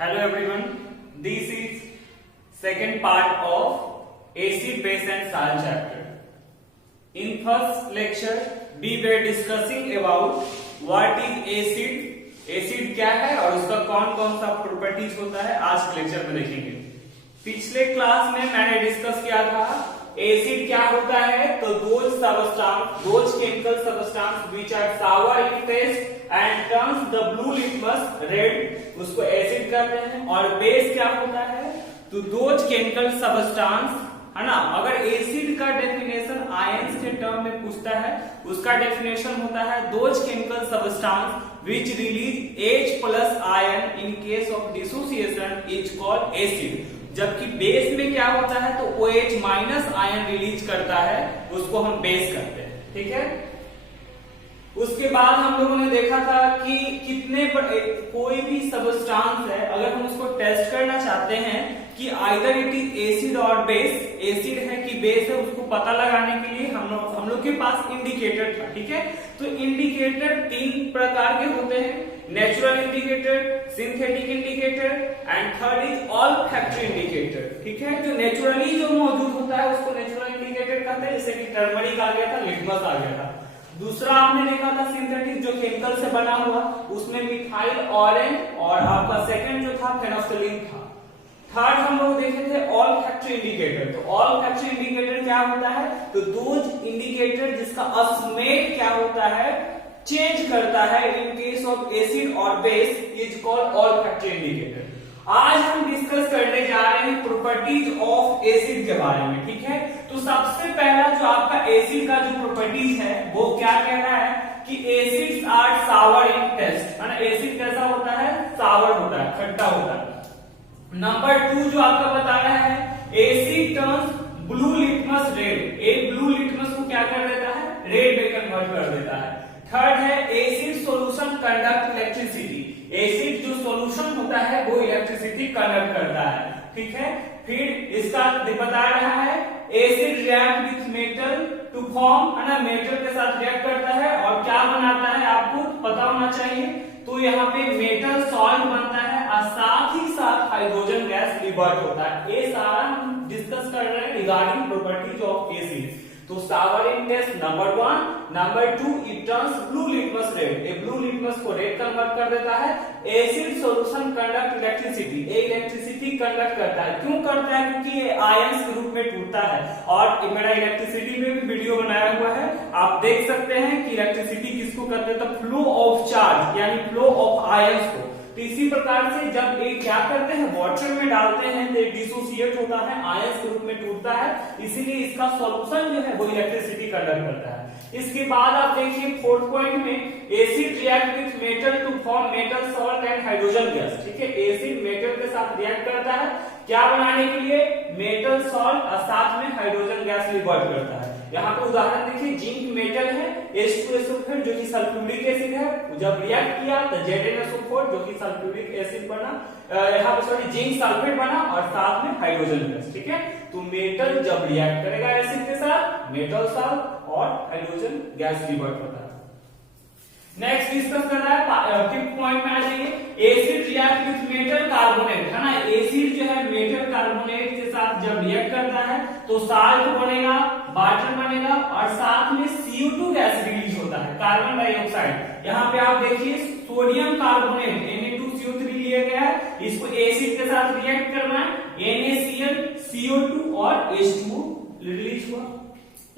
Hello everyone, this is second part of acid, base and salt chapter. In first lecture we were discussing about what is acid, acid क्या है और उसका कौन कौन सा properties होता है आज के लेक्चर में देखेंगे। पिछले क्लास में मैंने डिस्कस किया था एसिड क्या होता है, तो those chemical substance which are sour in taste and turns the blue litmus red, उसको एसिड कहते हैं। और बेस क्या होता है, तो दोज केमिकल सबस्टेंस है ना। अगर एसिड का डेफिनेशन आयंस के टर्म में पूछता है उसका डेफिनेशन होता है those chemical substance which release H plus ion in case of dissociation is called acid। जबकि बेस में क्या होता है, तो OH माइनस आयन रिलीज करता है, उसको हम बेस कहते हैं। ठीक है, उसके बाद हम लोगों ने देखा था कि कितने कोई भी सबस्टेंस है अगर हम उसको टेस्ट करना चाहते हैं कि आइदर इट इज एसिड और बेस, एसिड है कि बेस है, उसको पता लगाने के लिए हम लोग के पास इंडिकेटर था। ठीक है, तो इंडिकेटर तीन प्रकार के होते हैं, natural indicator, synthetic indicator and third is olfactory indicator. ठीक है, जो नेचुरली जो मौजूद होता है उसको नेचुरल इंडिकेटर कहते हैं, जैसे कि टर्मरिक आ गया था, लिटमस आ गया था। दूसरा आपने देखा था सिंथेटिक, जो केमिकल से बना हुआ, उसमें मिथाइल ऑरेंज और आपका सेकंड जो था फेनोक्सिलिन था। थर्ड हम लोग देखे थे ऑल्फैक्टरी इंडिकेटर। तो ऑल्फैक्टरी इंडिकेटर क्या होता है, तो दोज इंडिकेटर जिसका अस्मेट क्या होता है, चेंज करता है इन केस ऑफ एसिड और base, is called olfactory indicator. आज हम डिस्कस करने जा रहे हैं प्रॉपर्टीज ऑफ एसिड के बारे में। ठीक है, तो सबसे पहला जो आपका एसिड का जो प्रॉपर्टीज है वो क्या कह रहा है कि acids are sour in taste, है ना। एसिड कैसा होता है, सावर होता है, खट्टा होता है। नंबर 2 जो आपका बता रहा है, asset turns blue litmus red, एक ब्लू लिटमस को क्या कर देता है, रेड में कन्वर्ट कर देता है। थर्ड है acid solution conduct electricity, acid जो सॉल्यूशन होता है वो इलेक्ट्रिसिटी कंडक्ट करता है। ठीक है, फिर इसका बता रहा है acid react with metal to form, है ना, मेटल के साथ रिएक्ट करता है और क्या बनाता है आपको पता होना चाहिए, तो यहाँ पे मेटल सॉल्ट बनता है और साथ ही साथ हाइड्रोजन गैस लिबर्ट होता है। ये सारा हम डिस्कस कर रहे हैं रिगार्डिंग प्रॉपर्टीज ऑफ एसिड। तो sour in taste number 1, number 2 it turns blue litmus red, ये ब्लू लिटमस को रेड कन्वर्ट कर देता है। एसिड सॉल्यूशन कंडक्ट इलेक्ट्रिसिटी, ये इलेक्ट्रिसिटी कंडक्ट करता है। क्यों करता है, क्योंकि ये आयंस के रूप में टूटता है। और मेरा इलेक्ट्रिसिटी में भी वीडियो बनाया हुआ है, आप देख सकते हैं कि इलेक्ट्रिसिटी किसको कहते हैं, तो फ्लो ऑफ चार्ज यानी फ्लो ऑफ आयंस को। तो इसी प्रकार से जब एक क्या करते हैं, वाटर में डालते हैं तो डिसोसिएट होता है, आयंस के रूप में टूटता है, इसीलिए इसका सॉल्यूशन जो है वो इलेक्ट्रिसिटी कंडक्ट करता है। इसके बाद आप देखिए फोर्थ पॉइंट में, acid react with metal to form metal salt and hydrogen gas. ठीक है, एसिड मेटल के साथ रिएक्ट करता है क्या बनाने के लिए, मेटल सॉल्ट और साथ में हाइड्रोजन गैस लिबर्ट करता है। यहाँ पे उदाहरण देखिए, जिंक मेटल है H2SO4 जो कि सल्फ्यूरिक एसिड है, जब रिएक्ट किया तो ZnSO4 जो कि सल्फ्यूरिक एसिड बना, यहाँ पे सॉरी जिंक सल्फेट बना और साथ में हाइड्रोजन गैस। ठीक है, तो मेटल जब रिएक्ट करेगा एसिड के साथ, मेटल सॉल्ट और हाइड्रोजन गैस लिबर्ट होता है। नेक्स्ट डिस्कस कर रहा है, फिफ्थ पॉइंट में आ जाइए, acid react with metal carbonate, है ना। एसिड जो है मेटल कार्बोनेट के साथ जब रिएक्ट करता है तो साल्ट बनेगा, वाटर बनेगा और साथ में CO2 गैस रिलीज होता है, कार्बन डाइऑक्साइड। यहाँ पे आप देखिए सोडियम कार्बोनेट Na2CO3 लिया गया है, इसको एसिड के साथ रिएक्ट करना है, NaCl CO2 और H2O रिलीज हुआ।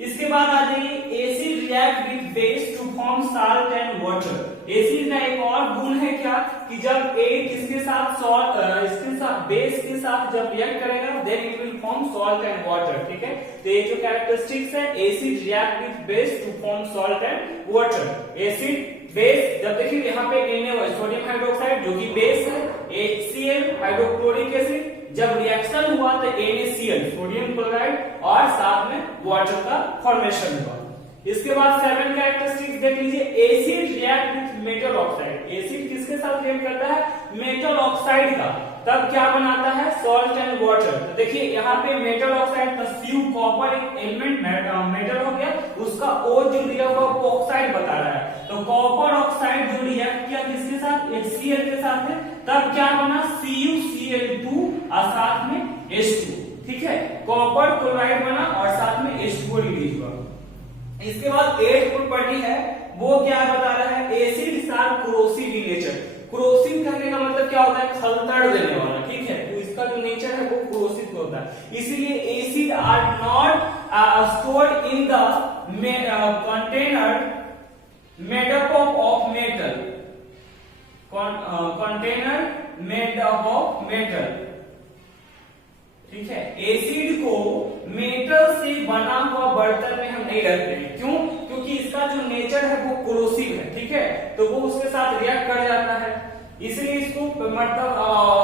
इसके बाद आ जाइए, acid react with base to form salt and water. Acid का एक और गुण है क्या, कि जब एक इसके साथ सॉल्ट, इसके साथ बेस के साथ जब रिएक्ट करेगा then it will form salt and water. ठीक है, तो ये जो कैरेक्टरिस्टिक्स है, acid react with base to form salt and water. Acid base, जब देखिए यहाँ पे Na सोडियम हाइड्रोक्साइड जो कि बेस है, HCl हाइड्रोक्लोरिक एसिड, जब रिएक्शन हुआ तो NaCl सोडियम क्लोराइड और साथ में वाटर का फॉर्मेशन हुआ। इसके बाद 7 कैरेक्टरिस्टिक्स देख लीजिए, acid react with metal oxide. Acid किसके साथ रिएक्ट करता है, मेटल ऑक्साइड का, तब क्या बनाता है, सॉल्ट एंड वाटर। तो देखिए यहाँ पे मेटल ऑक्साइड का Cu कॉपर एक एलिमेंट मेटल हो गया, उसका O जो दिया हुआ ऑक्साइड बता रहा है, तो कॉपर ऑक्साइड जो रिएक्ट किया किसके साथ, HCl के साथ है, तब क्या बना CuCl2 और साथ में H2, ठीक है, कॉपर क्लोराइड बना और साथ में H2O रिलीज हुआ। इसके बाद 8th प्रॉपर्टी है, वो क्या बता रहा है, acids are corrosive in nature. Corrosive कहने का मतलब क्या होता है, खलतड़ देने वाला, ठीक है, तो इसका जो नेचर है वो कोरोसिव होता है। इसीलिए acid are not stored in the container made up of metal, container made up of metal, ठीक है। एसिड को मेटल से बना हुआ बर्तन में हम नहीं रखते हैं, क्यों, क्योंकि इसका जो नेचर है वो कोरोसिव है, ठीक है, तो वो उसके साथ रिएक्ट कर जाता है, इसलिए इसको मतलब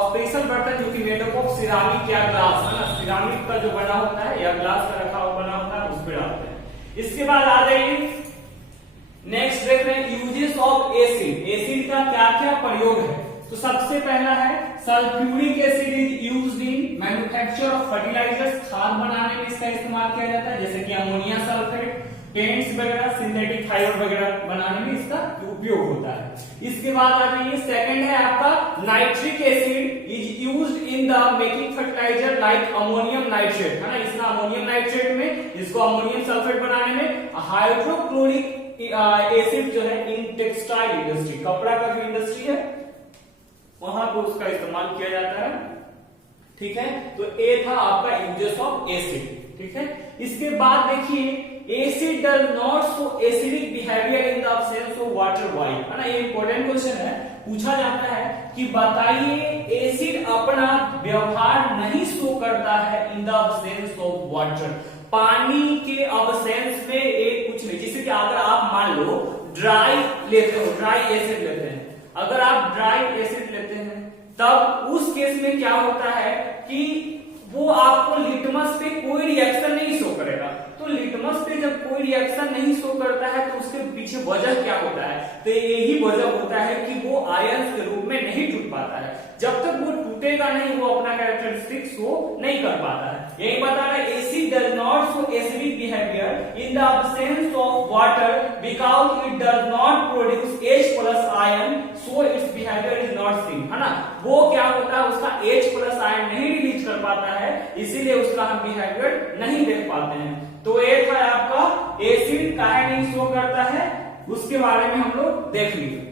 स्पेशल बर्तन जो कि मेड अप ऑफ सिरामिक या ग्लास है ना, सिरामिक का जो बना होता है या ग्लास का रखा हुआ बना होता है उस पर डालते हैं। इसके बाद आ जाइए नेक्स्ट देख रहे हैं यूजेस ऑफ एसिड। एसिड का क्या क्या प्रयोग है, तो सबसे पहला है sulphuric acid is used in manufacture of fertilisers, खाद बनाने में इसका इस्तेमाल किया जाता है, जैसे कि अमोनिया सल्फेट, पेंट्स वगैरह, सिंथेटिक फाइबर वगैरह बनाने में इसका उपयोग होता है। इसके बाद आ जाइए सेकंड है आपका nitric acid is used in the making fertiliser like ammonium nitrate, है ना, इसका अमोनियम नाइट्रेट में इसको अमोनियम सल्फेट बनाने में। हाइड्रोक्लोरिक एसिड जो है इन टेक्सटाइल इंडस्ट्री, कपड़ा का जो इंडस्ट्री है वहां पर उसका इस्तेमाल किया जाता है, ठीक है। तो ए था आपका यूजेस ऑफ एसिड, ठीक है। इसके बाद देखिए acid does not show acidic behaviour in the absence of water, why, है ना, ये इंपॉर्टेंट क्वेश्चन है, पूछा जाता है कि बताइए एसिड अपना व्यवहार नहीं शो करता है in the absence of water, पानी के अब्सेंस में एक कुछ नहीं, जैसे कि अगर आप मान लो ड्राई लेते हो, ड्राई एसिड लेते हैं, अगर आप ड्राई एसिड लेते हैं तब उस केस में क्या होता है कि वो आपको लिटमस पे कोई रिएक्शन नहीं शो करेगा। तो लिटमस पे जब कोई रिएक्शन नहीं शो करता है तो उसके पीछे वजह क्या होता है, तो यही वजह होता है कि वो आयंस के रूप में नहीं टूट पाता है, जब तक वो टूटेगा नहीं वो अपना कैरेक्टरिस्टिक शो नहीं कर पाता है। यही बता रहा है acid does not show acidic behaviour in the absence of water because it does not produce H+ ion, so it's behaviour is not seen, है ना, वो क्या होता है उसका H+ आयन नहीं रिलीज कर पाता है, इसीलिए उसका हम बिहेवियर नहीं देख पाते हैं। तो ये था आपका एसिड काहे नहीं शो करता है, उसके बारे में हम लोग देख लिए।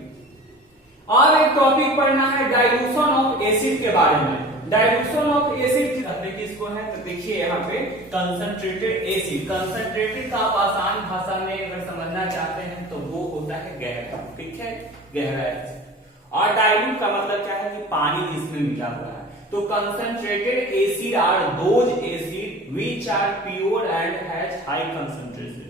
और एक टॉपिक पढ़ना है डाइल्यूशन ऑफ एसिड के बारे में। डाइल्यूशन ऑफ एसिड किसको है, तो देखिए यहाँ पे कंसंट्रेटेड एसिड, कंसंट्रेटेड का आप आसान भाषा में अगर समझना चाहते हैं तो वो होता है गहरा, ठीक है, गहरा एसिड। और डाइल्यूट का मतलब क्या है कि पानी जिसमें मिला हुआ है। तो concentrated acid are those acid which are pure and has high concentration,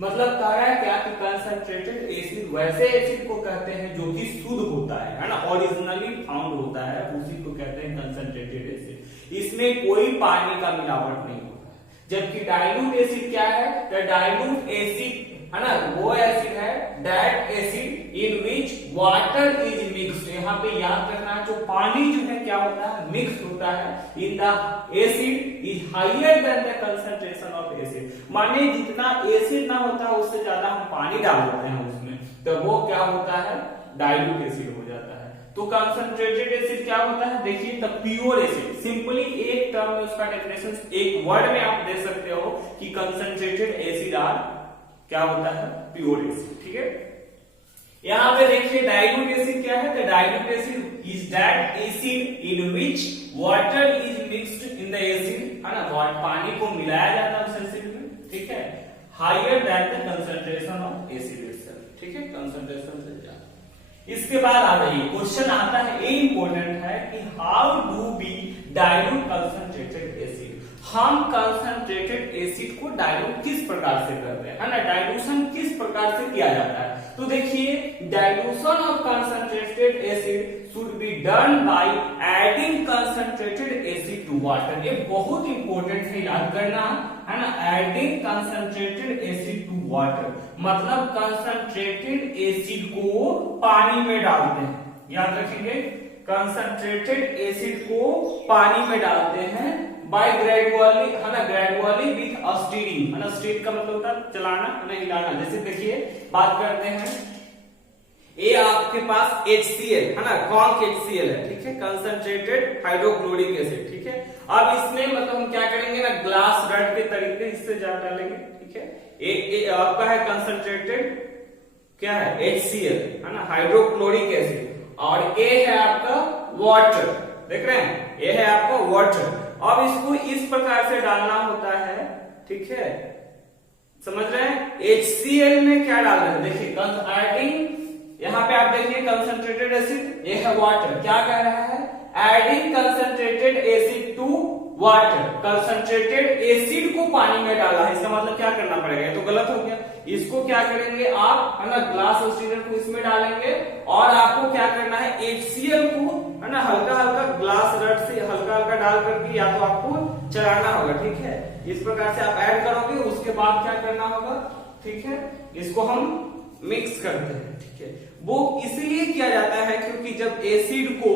मतलब कह रहा है क्या कि कंसंट्रेटेड एसिड वैसे एसिड को कहते हैं जो कि शुद्ध होता है ना, ओरिजिनली फाउंड होता है, उसी को कहते हैं कंसंट्रेटेड एसिड, इसमें कोई पानी का मिलावट नहीं होता है। जबकि डाइल्यूट एसिड क्या है, तो डाइल्यूट एसिड है ना, वो एसिड है that acid in which water is mixed, यहाँ पे याद रखना है जो पानी जो है क्या होता है, मिक्स होता है in the acid is higher then the concentration of acid, माने जितना एसिड ना होता है उससे ज्यादा हम पानी डाल देते हैं उसमें, तो वो क्या होता है, डाइल्यूट एसिड हो जाता है। तो कंसंट्रेटेड एसिड क्या होता है, देखिए द प्योर एसिड, सिंपली एक टर्म में उसका डेफिनेशन एक वर्ड में आप दे सकते हो कि कंसंट्रेटेड एसिड आर क्या होता है, प्योर एसिड, ठीक है। यहां पे देखिए डाइल्यूट एसिड क्या है, तो dilute acid is that acid in which water is mixed in the acid, है ना, पानी को मिलाया जाता है उस एसिड में, ठीक है, higher than the concentration of acid itself, ठीक है, कंसंट्रेशन से ज्यादा। इसके बाद आ जाइए क्वेश्चन आता है, ये इंपॉर्टेंट है कि how do we dilute concentrated acid, हम कंसंट्रेटेड एसिड को डाइल्यूट किस प्रकार से करते हैं, है ना, डाइल्यूशन किस प्रकार से किया जाता है। तो देखिए dilution of concentrated acid should be done by adding concentrated acid to water, ये बहुत इंपॉर्टेंट है, याद करना है ना, adding concentrated acid to water, मतलब कंसंट्रेटेड एसिड को पानी में डालते हैं, याद रखेंगे, कंसंट्रेटेड एसिड को पानी में डालते हैं बाय ग्रेजुअली, है ना, ग्रेजुअली विथ स्टीरिंग, है ना, स्टीर का मतलब होता है चलाना, है ना, हिलाना। जैसे देखिए बात करते हैं ए आपके पास HCl है ना, कॉन्क HCl है, ठीक है, कंसंट्रेटेड हाइड्रोक्लोरिक एसिड, ठीक है। अब इसमें मतलब हम क्या करेंगे ना, ग्लास रड के तरीके इससे जा डालेंगे, ठीक है। ए आपका है कंसंट्रेटेड क्या है, HCl है ना, हाइड्रोक्लोरिक एसिड, और ए है आपका वाटर, देख रहे हैं, ये है आपका वाटर। अब इसको इस प्रकार से डालना होता है, ठीक है, समझ रहे हैं। HCl में क्या डाल रहे हैं, देखिए एडिंग, यहां पे आप देखिए कंसंट्रेटेड एसिड, ये है वाटर, क्या कह रहा है, adding concentrated acid to water, concentrated acid को पानी में डाला है, इसका मतलब क्या करना पड़ेगा, ये तो गलत हो गया। इसको क्या करेंगे आप, है ना, ग्लास ऑक्सीजन को इसमें डालेंगे, और आपको क्या करना है, HCl को है ना हल्का हल्का ग्लास रड से हल्का हल्का डाल करके या तो आपको चलाना होगा, ठीक है। इस प्रकार से आप ऐड करोगे, उसके बाद क्या करना होगा, ठीक है, इसको हम मिक्स करते हैं, ठीक है। वो इसलिए किया जाता है क्योंकि जब एसिड को,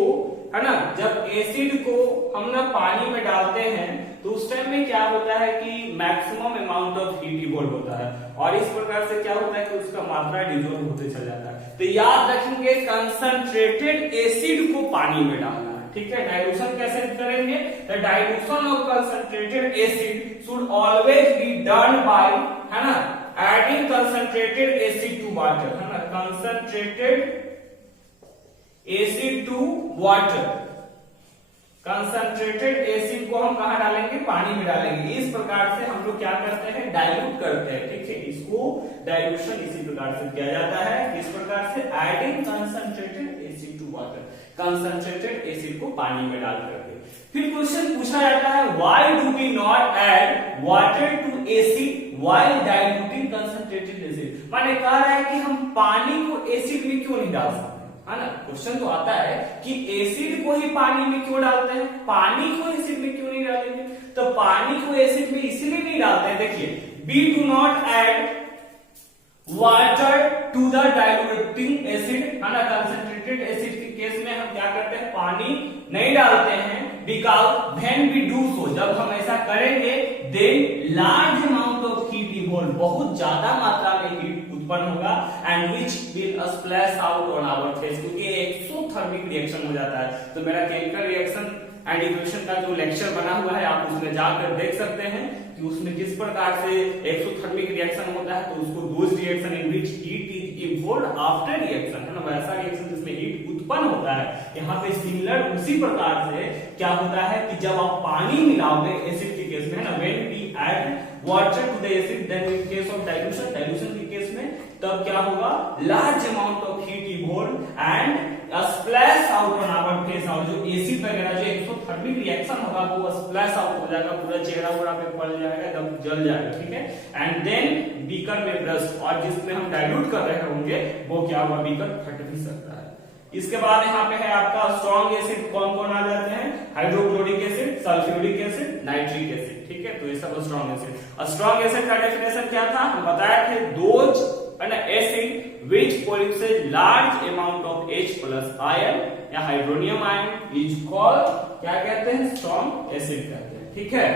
है ना, जब एसिड को हम ना पानी में डालते हैं तो उस टाइम में क्या होता है कि maximum amount of heat evolve होता है, और इस प्रकार से क्या होता है कि उसका मात्रा डिसॉल्व होते चला जाता है। तो याद रखेंगे कंसंट्रेटेड एसिड को पानी में डालना है, ठीक है। डाइल्यूशन कैसे करेंगे, the dilution of concentrated acid should always be done by, है ना, adding concentrated acid to water, है ना, concentrated acid to water, concentrated acid को हम कहां डालेंगे, पानी में डालेंगे। इस प्रकार से हम लोग क्या करते हैं, डाइल्यूट करते हैं, ठीक है। इसको डाइल्यूशन इसी प्रकार से किया जाता है, इस प्रकार से adding concentrated acid to water, concentrated acid को पानी में डाल करके। फिर क्वेश्चन पूछा जाता है, why do we not add water to acid while diluting concentrated acid, माने कह रहा है कि हम पानी को एसिड में क्यों नहीं डाल सकते, है ना। क्वेश्चन तो आता है कि एसिड को ही पानी में क्यों डालते हैं, पानी को एसिड में क्यों नहीं डालेंगे, तो पानी को एसिड में इसलिए नहीं डालते हैं, देखिए, we do not add water to the diluting acid, है ना, कंसंट्रेटेड एसिड के केस में हम क्या करते हैं, पानी नहीं डालते हैं, because when we do so, जब हम ऐसा करेंगे, then large amount of heat evolve, बहुत ज्यादा मात्रा में हीट उत्पन्न होगा, and which will splash out on our face, क्योंकि एक्सोथर्मिक रिएक्शन हो जाता है। तो मेरा केमिकल रिएक्शन एंड इक्वेशन का जो लेक्चर बना हुआ है आप उसमें जाकर देख सकते हैं कि उसमें किस प्रकार से एक्सोथर्मिक रिएक्शन होता है। तो उसको those reaction in which heat is evolved after reaction, है ना, वैसा रिएक्शन जिसमें हीट उत्पन्न होता है। यहाँ पे सिमिलर उसी प्रकार से क्या होता है कि जब आप पानी मिलाओगे एसिड के केस में, है ना, when we add water to the acid, then in case of dilution, dilution के केस में तब क्या होगा, large amount of heat evolve and splash out on our face, और जो एसिड वगैरह जो एक्सोथर्मिक रिएक्शन होगा वो स्प्लैश आउट हो जाएगा, पूरा चेहरा वगैरह पे पड़ जाएगा, एकदम जल जाएगा, ठीक है। एंड देन बीकर में ब्रस्ट, और जिसमें हम डाइल्यूट कर रहे होंगे वो क्या हुआ, बीकर फट भी सकता है। इसके बाद यहाँ पे है आपका स्ट्रॉन्ग एसिड, कौन कौन आ जाते हैं, hydrochloric acid, sulphuric acid, nitric acid, ठीक है। तो ये सब स्ट्रॉन्ग एसिड। स्ट्रॉन्ग एसिड का डेफिनेशन क्या था, हम बताए थे, those acid which possesses large amount of H plus ion या हाइड्रोनियम आयन इज कॉल्ड, क्या कहते हैं, स्ट्रॉन्ग एसिड कहते हैं, ठीक है।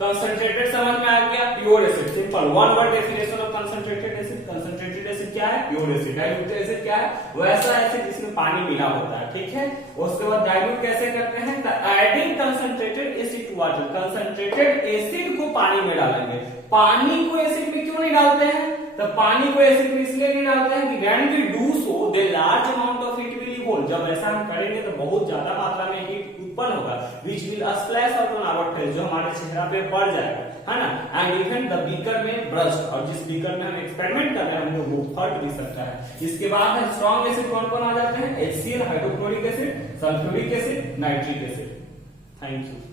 कंसंट्रेटेड समझ में आ गया, pure acid, simple one word definition of concentrated acid. Concentrated acid क्या है, प्योर एसिड। डाइल्यूटेड एसिड क्या है, वैसा एसिड जिसमें पानी मिला होता है, ठीक है। उसके बाद डाइल्यूट कैसे करते हैं, adding concentrated acid to water, concentrated acid को पानी में डालेंगे। पानी को एसिड में क्यों नहीं डालते हैं, तो पानी को एसिड में इसलिए नहीं डालते हैं कि when we do so the large amount of heat will evolve, जब ऐसा हम करेंगे तो बहुत ज्यादा मात्रा में हीट उत्पन्न होगा, which will splash out on our face, जो हमारे चेहरा पे पड़ जाएगा, है ना, एंड इवन द बीकर में ब्रस्ट, और जिस बीकर में हम एक्सपेरिमेंट कर रहे हैं वो फट भी सकता है। इसके बाद है स्ट्रॉन्ग एसिड, कौन कौन आ जाते हैं, HCl, hydrochloric acid, sulphuric acid, nitric acid. Thank you.